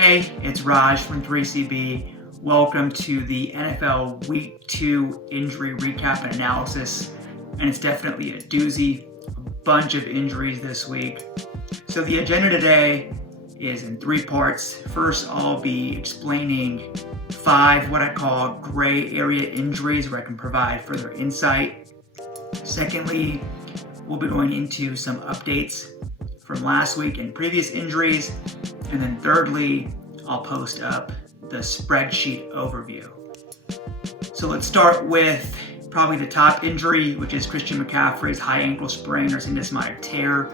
Hey, it's Raj from 3CB. Welcome to the NFL Week 2 injury recap and analysis. And it's definitely a doozy, a bunch of injuries this week. So the agenda today is in 3 parts. First, I'll be explaining 5 what I call gray area injuries where I can provide further insight. Secondly, we'll be going into some updates from last week and previous injuries. And then thirdly, I'll post up the spreadsheet overview. So let's start with probably the top injury, which is Christian McCaffrey's high ankle sprain or syndesmotic tear.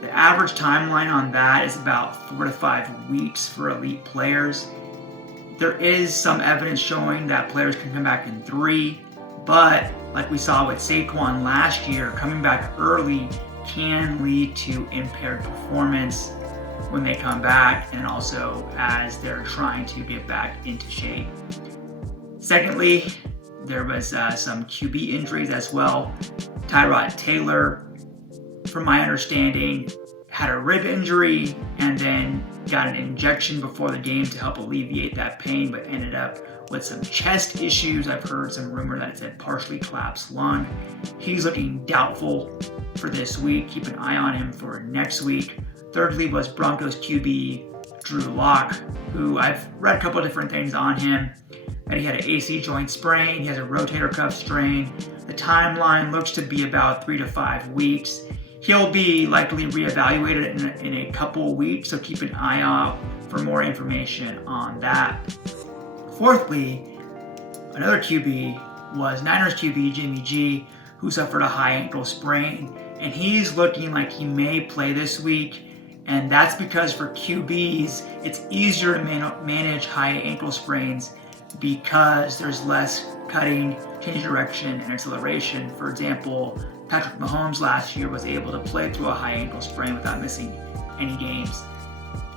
The average timeline on that is about 4 to 5 weeks for elite players. There is some evidence showing that players can come back in 3, but like we saw with Saquon last year, coming back early can lead to impaired performance when they come back and also as they're trying to get back into shape. Secondly, there was some QB injuries as well. Tyrod Taylor, from my understanding, had a rib injury and then got an injection before the game to help alleviate that pain, but ended up with some chest issues. I've heard some rumor that it's a partially collapsed lung. He's looking doubtful for this week. Keep an eye on him for next week. Thirdly was Broncos QB Drew Lock, who I've read a couple of different things on him. That he had an AC joint sprain, he has a rotator cuff strain. The timeline looks to be about 3 to 5 weeks. He'll be likely reevaluated in a couple of weeks, so keep an eye out for more information on that. Fourthly, another QB was Niners QB Jimmy G, who suffered a high ankle sprain, and he's looking like he may play this week. And that's because for QBs, it's easier to manage high ankle sprains because there's less cutting, change direction, and acceleration. For example, Patrick Mahomes last year was able to play through a high ankle sprain without missing any games.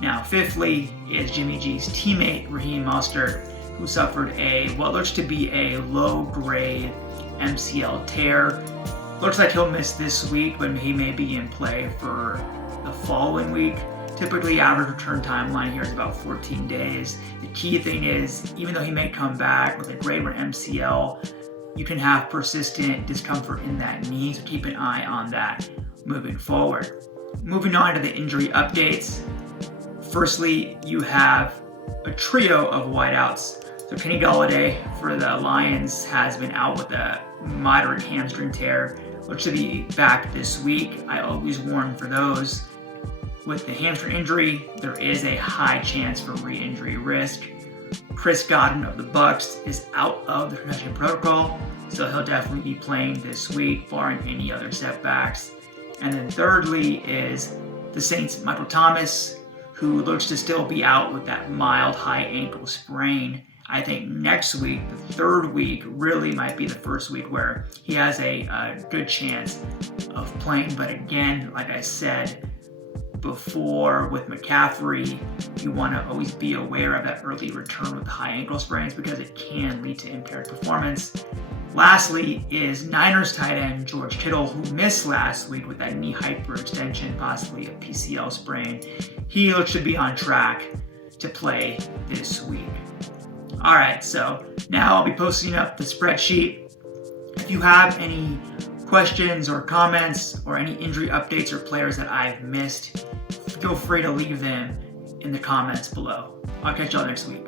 Now, fifthly is Jimmy G's teammate, Raheem Mostert, who suffered what looks to be a low-grade MCL tear. Looks like he'll miss this week, but he may be in play for the following week. Typically, average return timeline here is about 14 days. The key thing is, even though he may come back with a grade 1 MCL, you can have persistent discomfort in that knee, so keep an eye on that moving forward. Moving on to the injury updates. Firstly, you have a trio of wideouts. So Kenny Golloday for the Lions has been out with a moderate hamstring tear. Looks to be back this week. I always warn for those. With the hamstring injury, there is a high chance for re-injury risk. Chris Godwin of the Bucks is out of the concussion protocol, so he'll definitely be playing this week, barring any other setbacks. And then thirdly is the Saints' Michael Thomas, who looks to still be out with that mild high ankle sprain. I think next week, the third week, really might be the first week where he has a good chance of playing. But again, like I said before with McCaffrey, you want to always be aware of that early return with high ankle sprains because it can lead to impaired performance. Lastly is Niners tight end George Kittle, who missed last week with that knee hyperextension, possibly a PCL sprain. He looks to be on track to play this week. All right, so now I'll be posting up the spreadsheet. If you have any questions or comments or any injury updates or players that I've missed, feel free to leave them in the comments below. I'll catch y'all next week.